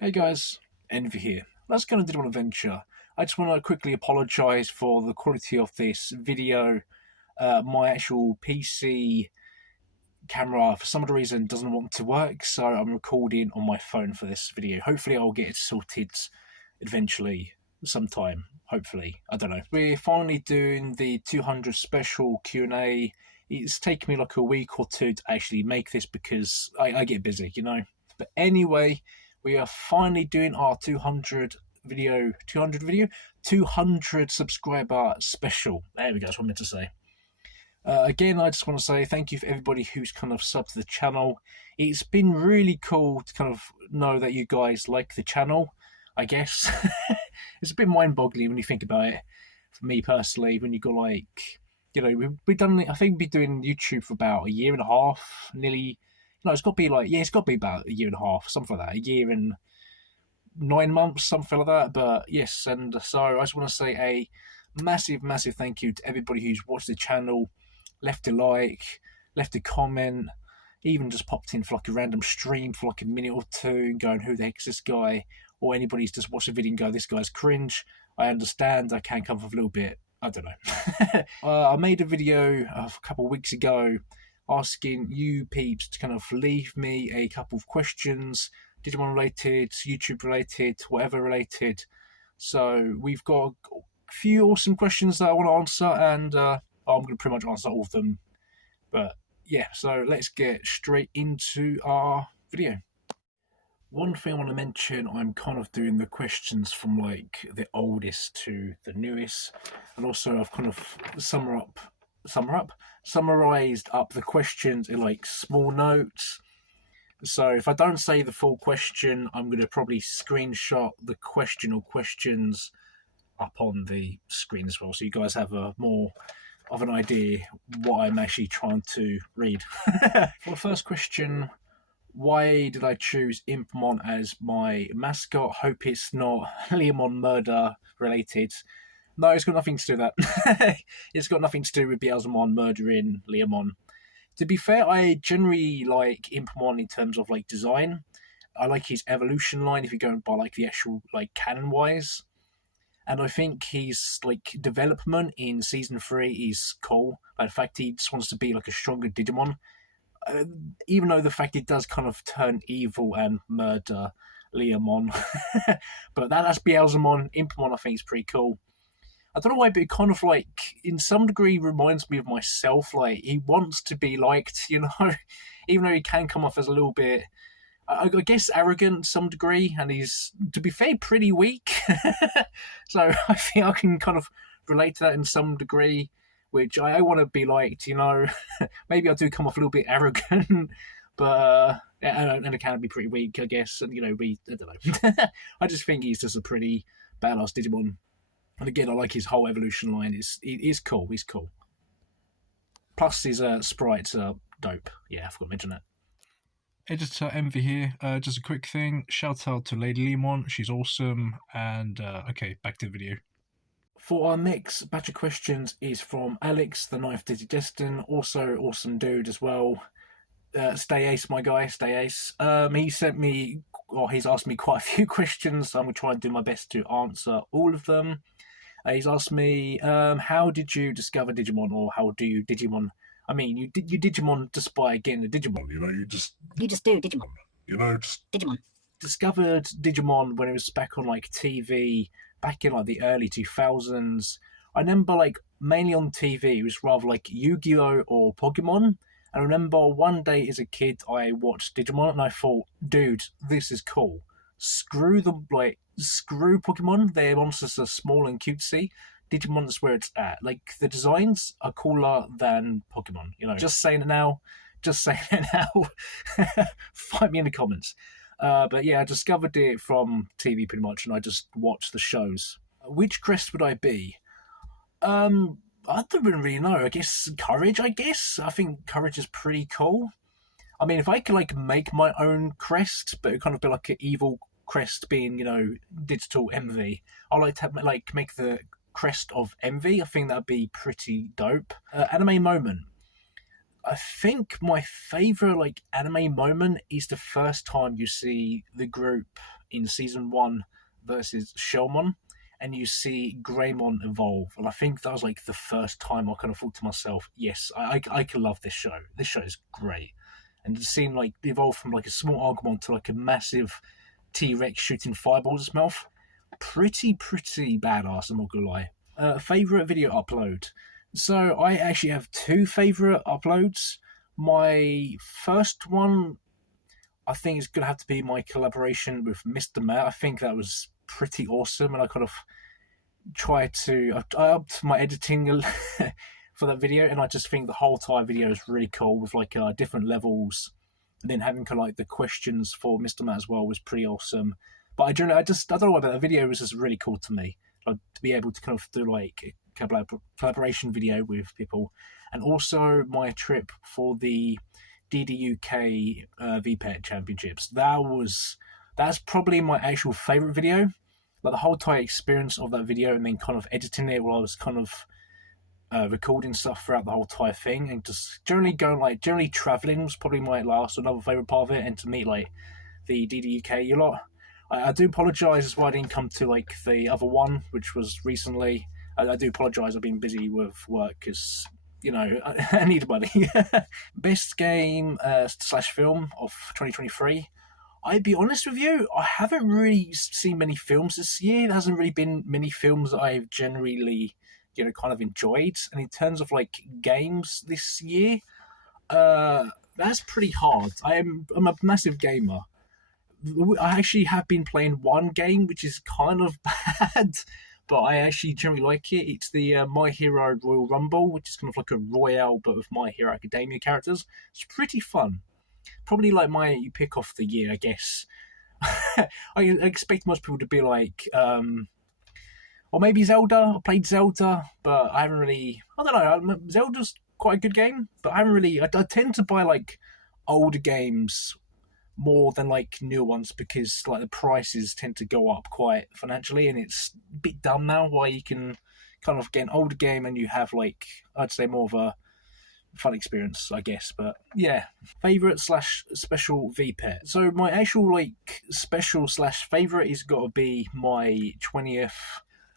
Hey guys, Envy here. Let's go and do an adventure. I just want to quickly apologise for the quality of this video. My actual PC camera, for some reason, doesn't want to work, so I'm recording on my phone for this video. Hopefully I'll get it sorted eventually, sometime. Hopefully. I don't know. We're finally doing the 200 special Q&A. It's taken me like a week or two to actually make this because I get busy, you know. But anyway, we are finally doing our 200 subscriber special. There we go, that's what I meant to say. Again, I just want to say thank you for everybody who's kind of subbed to the channel. It's been really cool to kind of know that you guys like the channel, I guess. It's a bit mind-boggling when you think about it. For me personally, when you go like, you know, we've done, I think we've been doing YouTube for about a year and a half, nearly. No, it's got to be like, yeah, it's got to be about a year and a half, something like that. A year and 9 months, something like that. But yes, and so I just want to say a massive, massive thank you to everybody who's watched the channel, left a like, left a comment, even just popped in for like a random stream for like a minute or two, going, who the heck is this guy? Or anybody's just watched the video and go, this guy's cringe. I understand, I can come off a little bit, I don't know. I made a video a couple of weeks ago asking you peeps to kind of leave me a couple of questions, Digimon related, YouTube related, whatever related. So we've got a few awesome questions that I want to answer, and I'm going to pretty much answer all of them. But yeah, so let's get straight into our video. One thing I want to mention, I'm kind of doing the questions from like the oldest to the newest, and also I've kind of summarized up the questions in like small notes. So if I don't say the full question, I'm going to probably screenshot the question or questions up on the screen as well, so you guys have a more of an idea what I'm actually trying to read. For the first question, why did I choose Impmon as my mascot? Hope it's not Leomon murder related. No, it's got nothing to do with that. It's got nothing to do with Beelzemon murdering Leomon. To be fair, I generally like Impmon in terms of like design. I like his evolution line if you're going by like the actual like canon wise. And I think his like development in season 3 is cool. Like, the fact he just wants to be like a stronger Digimon. Even though the fact it does kind of turn evil and murder Leomon. But that's Beelzemon. Impmon I think is pretty cool. I don't know why, but it kind of like, in some degree, reminds me of myself. Like, he wants to be liked, you know, even though he can come off as a little bit, I guess, arrogant to some degree, and he's, to be fair, pretty weak. So I think I can kind of relate to that in some degree, which I want to be liked, you know. Maybe I do come off a little bit arrogant, but and I can be pretty weak, I guess, and, you know, I don't know. I just think he's just a pretty badass Digimon. And again, I like his whole evolution line. He's cool. He's cool. Plus, his sprites are dope. Yeah, I forgot to mention that. Editor Envy here. Just a quick thing. Shout out to Lady Leomon. She's awesome. And okay, back to the video. For our next batch of questions is from Alex, the Ninth Digidestin. Also, awesome dude as well. Stay ace, my guy. Stay ace. He sent me, or he's asked me quite a few questions. So I'm going to try and do my best to answer all of them. He's asked me, how did you discover Digimon, or how do you Digimon? I mean, you Digimon despite getting a Digimon. You know, you just do Digimon. You know, just Digimon. Discovered Digimon when it was back on like TV, back in like the early 2000s. I remember like mainly on TV, it was rather like Yu-Gi-Oh! Or Pokemon. And I remember one day as a kid, I watched Digimon and I thought, dude, this is cool. Screw Pokemon, their monsters are small and cutesy. Digimon's where it's at. Like, the designs are cooler than Pokemon, you know. Just saying it now. Find me in the comments. But yeah, I discovered it from TV pretty much, and I just watched the shows. Which crest would I be? I don't really know. I guess Courage, I guess. I think Courage is pretty cool. I mean, if I could like make my own crest, but it kind of be like an evil crest being, you know, digital Envy. I like to like make the crest of Envy. I think that'd be pretty dope. Anime moment. I think my favorite like anime moment is the first time you see the group in season one versus Shelmon, and you see Greymon evolve. And I think that was like the first time I kind of thought to myself, yes, I can love this show. This show is great. And it seemed like evolve from like a small Agumon to like a massive T Rex shooting fireballs at its mouth. Pretty badass, I'm not gonna lie. Favorite video upload. So I actually have two favorite uploads. My first one, I think, is gonna have to be my collaboration with Mr. Matt. I think that was pretty awesome, and I kind of tried to I upped my editing for that video, and I just think the whole entire video is really cool with like different levels, and then having kind of like the questions for Mr. Matt as well was pretty awesome. But I don't know about that video was just really cool to me, like to be able to kind of do like a collaboration video with people, and also my trip for the DDUK VPET Championships. That's probably my actual favorite video. Like the whole entire experience of that video, and then kind of editing it while I was kind of recording stuff throughout the whole entire thing, and just generally traveling was probably my last another favorite part of it, and to meet like the DDUK a lot. I do apologise as well. I didn't come to like the other one, which was recently. I do apologise. I've been busy with work because I need money. Best game slash film of 2023. I'd be honest with you, I haven't really seen many films this year. There hasn't really been many films that I've generally, kind of enjoyed. And in terms of like games this year, that's pretty hard. I'm a massive gamer. I actually have been playing one game, which is kind of bad, but I actually generally like it. It's the My Hero Royal Rumble, which is kind of like a royale, but with My Hero Academia characters. It's pretty fun. Probably like my pick of the year, I guess. I expect most people to be like, or maybe Zelda. I played Zelda, but I haven't really. I don't know. Zelda's quite a good game, but I haven't really. I tend to buy like older games more than like newer ones because like the prices tend to go up quite financially, and it's a bit dumb now why you can kind of get an older game and you have like I'd say more of a fun experience, I guess. But yeah, favorite slash special VPET. So my actual like special slash favorite is got to be my 20th.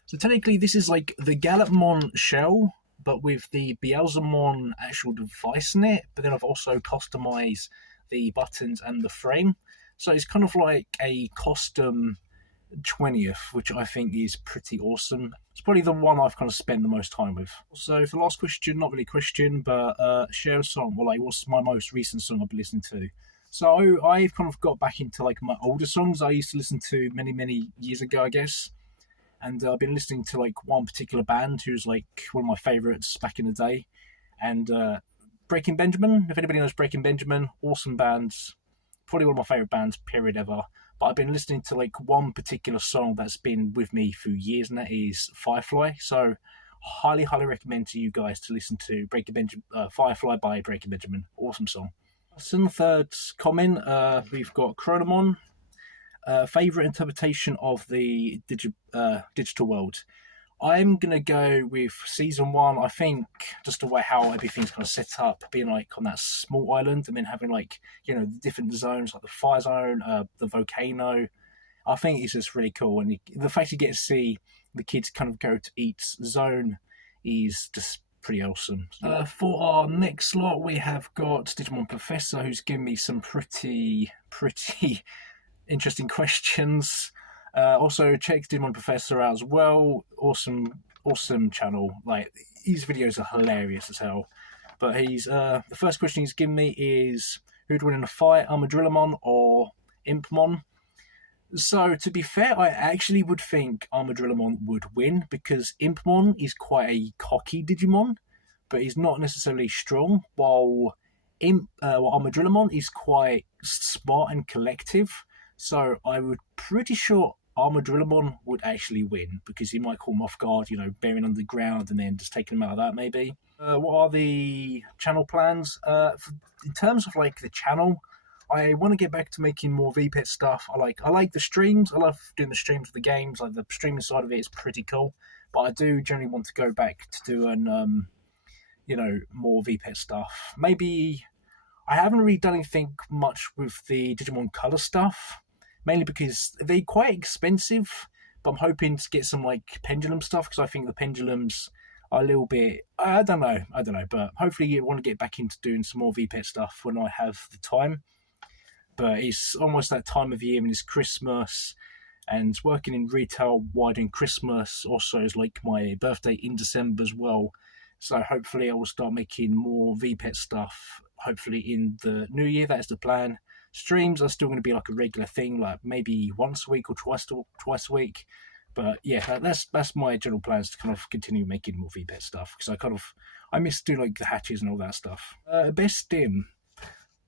So technically this is like the Gallopmon shell, but with the Beelzemon actual device in it. But then I've also customized the buttons and the frame, so it's kind of like a custom 20th, which I think is pretty awesome. It's probably the one I've kind of spent the most time with. So for the last question, not really a question, but share a song. Well, like what's my most recent song I've been listening to? So I've kind of got back into like my older songs I used to listen to many years ago, I guess. And I've been listening to like one particular band who's like one of my favorites back in the day, and Breaking Benjamin. If anybody knows Breaking Benjamin, awesome bands, probably one of my favorite bands period ever. But I've been listening to like one particular song that's been with me for years, and that is Firefly. So highly recommend to you guys to listen to Firefly by Breaking Benjamin. Awesome song. So in the third comment, we've got Chronomon. Favorite interpretation of the digital world. I'm going to go with season one. I think just the way how everything's kind of set up, being like on that small island and then having like, the different zones, like the fire zone, the volcano. I think it's just really cool. And the fact you get to see the kids kind of go to each zone is just pretty awesome. For our next slot, we have got Digimon Professor, who's given me some pretty interesting questions. Also check Digimon Professor out as well. Awesome channel. Like his videos are hilarious as hell. But he's the first question he's given me is who'd win in a fight, Armadillamon or Impmon? So to be fair, I actually would think Armadillamon would win because Impmon is quite a cocky Digimon, but he's not necessarily strong, while Armadillamon is quite smart and collective. So I would pretty sure Armadillamon would actually win because he might call him off guard, burying under the ground and then just taking him out of that maybe. What are the channel plans? In terms of like the channel, I want to get back to making more VPET stuff. I like the streams. I love doing the streams of the games. Like the streaming side of it is pretty cool. But I do generally want to go back to do more VPET stuff. Maybe I haven't really done anything much with the Digimon Color stuff, mainly because they're quite expensive. But I'm hoping to get some like pendulum stuff because I think the pendulums are a little bit. I don't know. But hopefully, I want to get back into doing some more VPET stuff when I have the time. But it's almost that time of year and it's Christmas, and working in retail while doing Christmas also is like my birthday in December as well. So hopefully I will start making more VPET stuff. Hopefully in the new year, that is the plan. Streams are still going to be like a regular thing, like maybe once a week or twice a week. But yeah, that's my general plans to kind of continue making more VPET stuff because I miss doing like the hatches and all that stuff. Best dim.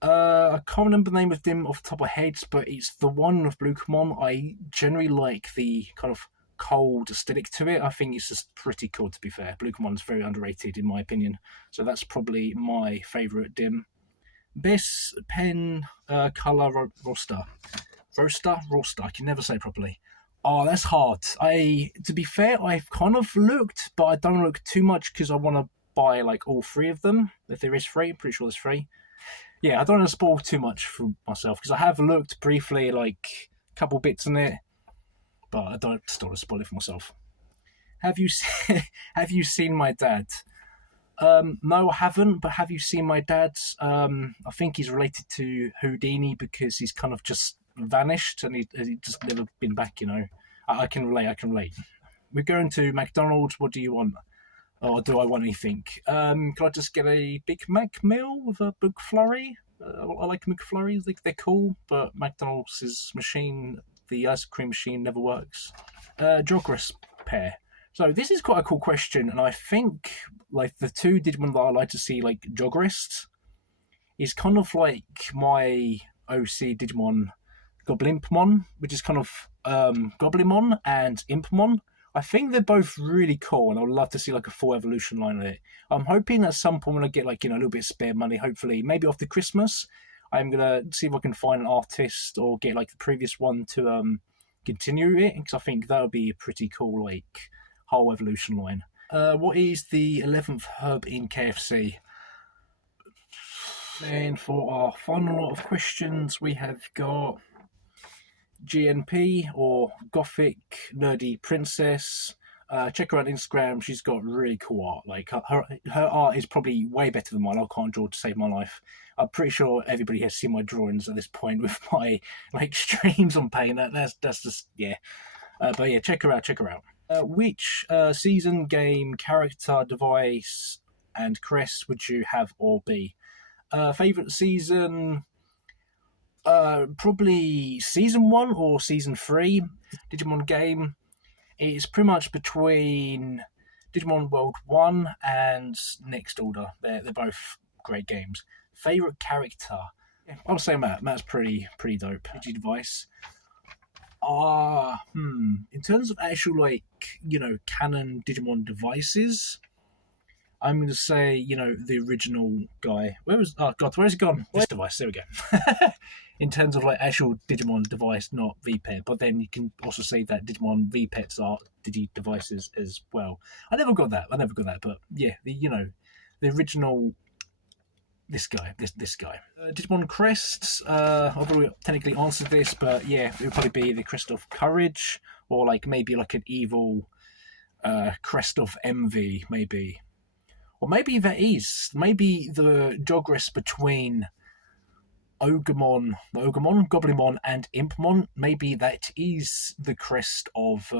I can't remember the name of dim off the top of my head, but it's the one of Bluecomon. I generally like the kind of cold aesthetic to it. I think it's just pretty cool, to be fair. Bluecomon's very underrated in my opinion, so that's probably my favourite dim. Best pen colour roster. I can never say it properly. Oh, that's hard. To be fair, I've kind of looked, but I don't look too much because I want to buy like all three of them. If there is three, I'm pretty sure there's three. Yeah, I don't want to spoil too much for myself because I have looked briefly, like a couple bits in it, but I don't want to spoil it for myself. Have you seen my dad? No, I haven't. But have you seen my dad? I think he's related to Houdini because he's kind of just vanished and he just never been back. I can relate. We're going to McDonald's. What do you want? Or do I want anything? Can I just get a Big Mac meal with a McFlurry? I like McFlurries. They're cool, but McDonald's machine, the ice cream machine, never works. Jogress pair. So this is quite a cool question, and I think like the two Digimon that I like to see like Jogress is kind of like my OC Digimon Goblimpmon, which is kind of Goblimon and Impmon. I think they're both really cool, and I would love to see like a full evolution line of it. I'm hoping at some point when I get like a little bit of spare money, hopefully maybe after Christmas, I'm gonna see if I can find an artist or get like the previous one to continue it because I think that would be a pretty cool like whole evolution line. What is the 11th herb in KFC? And for our final lot of questions, we have got GNP or Gothic Nerdy Princess. Check her out on Instagram. She's got really cool art. Like her art is probably way better than mine. I can't draw to save my life. I'm pretty sure everybody has seen my drawings at this point with my like streams on Paint. That's just yeah. But yeah, check her out. Which season, game, character, device, and crest would you have or be? Favorite season? Probably season 1 or season 3 Digimon game. It's pretty much between Digimon World 1 and Next Order. They're both great games. Favorite character? Yeah, I'll say Matt. Matt's pretty dope. Device. In terms of actual canon Digimon devices, I'm going to say, the original guy. Where's he gone? This device, there we go. In terms of actual Digimon device, not VPET, but then you can also say that Digimon VPETs are Digi devices as well. I never got that, but yeah, the original, this guy. Digimon crests, I've already technically answered this, but yeah, it would probably be the Crest of Courage, or maybe an evil Crest of Envy, maybe. Or maybe maybe the Jogress between Goblimon, and Impmon, maybe that is the Crest of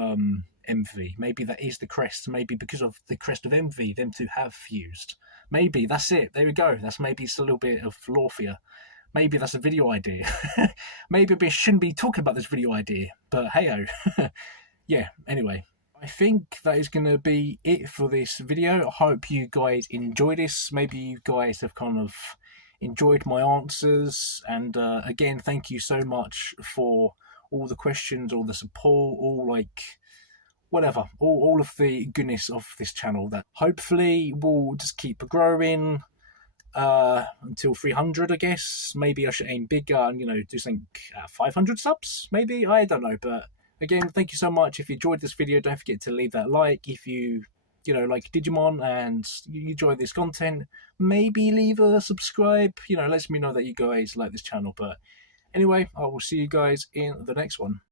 Envy. Maybe that is the crest. Maybe because of the Crest of Envy, them two have fused. Maybe that's it. There we go. Maybe it's a little bit of lore for you. Maybe that's a video idea. Maybe we shouldn't be talking about this video idea, but hey-oh. Yeah, anyway. I think that is going to be it for this video. I hope you guys enjoyed this. Maybe you guys have kind of enjoyed my answers. And again, thank you so much for all the questions, all the support, all of the goodness of this channel that hopefully will just keep growing until 300, I guess. Maybe I should aim bigger and, do something at 500 subs, maybe? I don't know, but again, thank you so much. If you enjoyed this video, don't forget to leave that like. If you like Digimon and you enjoy this content, maybe leave a subscribe. Lets me know that you guys like this channel. But anyway, I will see you guys in the next one.